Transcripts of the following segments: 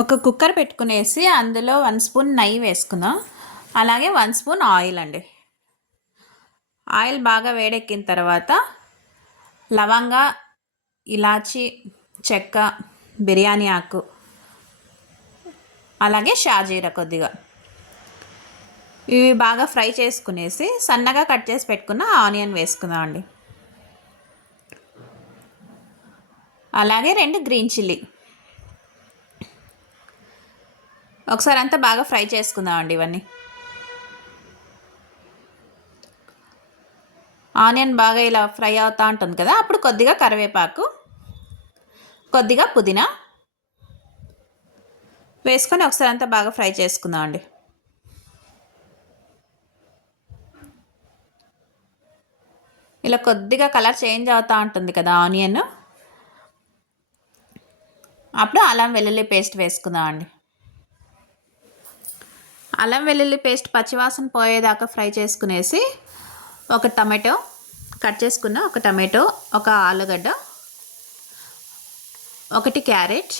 ఒక కుక్కర్ పెట్టుకునేసి అందులో 1 స్పూన్ నెయ్యి వేసుకుందాం. అలాగే 1 స్పూన్ ఆయిల్ అండి. ఆయిల్ బాగా వేడెక్కిన తర్వాత లవంగా, ఇలాచి, చెక్క, బిర్యానీ ఆకు, అలాగే షాజీరా కొద్దిగా ఇవి బాగా ఫ్రై చేసుకునేసి సన్నగా కట్ చేసి పెట్టుకున్న ఆనియన్ వేసుకుందాం అండి. అలాగే 2 గ్రీన్ చిల్లీ ఒకసారి అంతా బాగా ఫ్రై చేసుకుందాం అండి. ఇవన్నీ ఆనియన్ బాగా ఇలా ఫ్రై అవుతూ ఉంటుంది కదా, అప్పుడు కొద్దిగా కరివేపాకు, కొద్దిగా పుదీనా వేసుకొని ఒకసారి అంతా బాగా ఫ్రై చేసుకుందాం అండి. ఇలా కొద్దిగా కలర్ చేంజ్ అవుతూ ఉంటుంది కదా ఆనియన్, అప్పుడు అల్లం వెల్లుల్లి పేస్ట్ వేసుకుందాం అండి. అల్లం వెల్లుల్లి పేస్ట్ పచ్చివాసన పోయేదాకా ఫ్రై చేసుకునేసి ఒక టమాటో కట్ చేసుకున్న ఒక టమాటో, ఒక ఆలుగడ్డ, 1 క్యారెట్,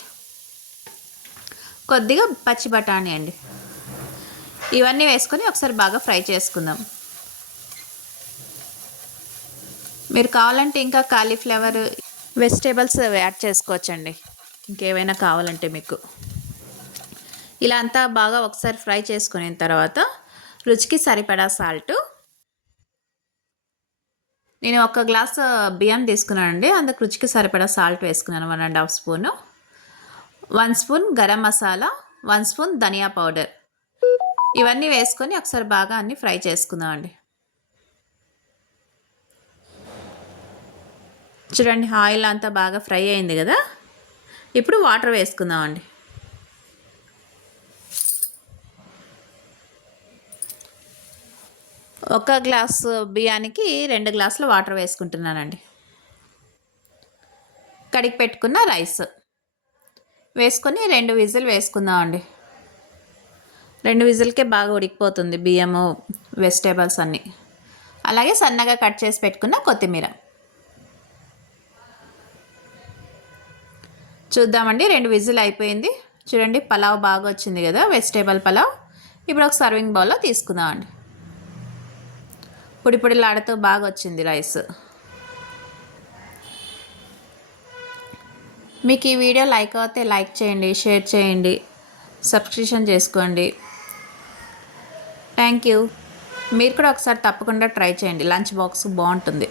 కొద్దిగా పచ్చి బఠానీ అండి. ఇవన్నీ వేసుకొని ఒకసారి బాగా ఫ్రై చేసుకుందాం. మీరు కావాలంటే ఇంకా కాలీఫ్లవర్ వెజిటేబుల్స్ యాడ్ చేసుకోవచ్చండి, ఇంకేమైనా కావాలంటే మీకు. ఇలా అంతా బాగా ఒకసారి ఫ్రై చేసుకున్న తర్వాత రుచికి సరిపడా సాల్ట్, నేను 1 గ్లాస్ బియ్యం తీసుకున్నానండి, అందుకు రుచికి సరిపడా సాల్ట్ వేసుకున్నాను 1.5 spoon. 1 spoon garam masala, 1 spoon ధనియా పౌడర్, ఇవన్నీ వేసుకొని ఒకసారి బాగా అన్నీ ఫ్రై చేసుకుందాం అండి. చూడండి ఆయిల్ అంతా బాగా ఫ్రై అయింది కదా, ఇప్పుడు వాటర్ వేసుకుందాం అండి. ఒక గ్లాసు బియ్యానికి 2 గ్లాసుల వాటర్ వేసుకుంటున్నానండి. కడిగి పెట్టుకున్న రైస్ వేసుకొని 2 విజిల్ వేసుకుందాం అండి. 2 విజిల్కే బాగా ఉడికిపోతుంది బియ్యము, వెజిటేబుల్స్ అన్నీ. అలాగే సన్నగా కట్ చేసి పెట్టుకున్న కొత్తిమీర చూద్దామండి. 2 విజిల్ అయిపోయింది. చూడండి పలావ్ బాగా వచ్చింది కదా, వెజిటేబుల్ పలావ్. ఇప్పుడు ఒక సర్వింగ్ బౌల్లో తీసుకుందాం అండి. పొడి పొడిలాడుతూ బాగా వచ్చింది రైస్. మీకు ఈ వీడియో లైక్ అవుతే లైక్ చేయండి, షేర్ చేయండి, సబ్స్క్రిప్షన్ చేసుకోండి. Thank you. మీరు కూడా ఒకసారి తప్పకుండా ట్రై చేయండి, లంచ్ బాక్స్ బాగుంటుంది.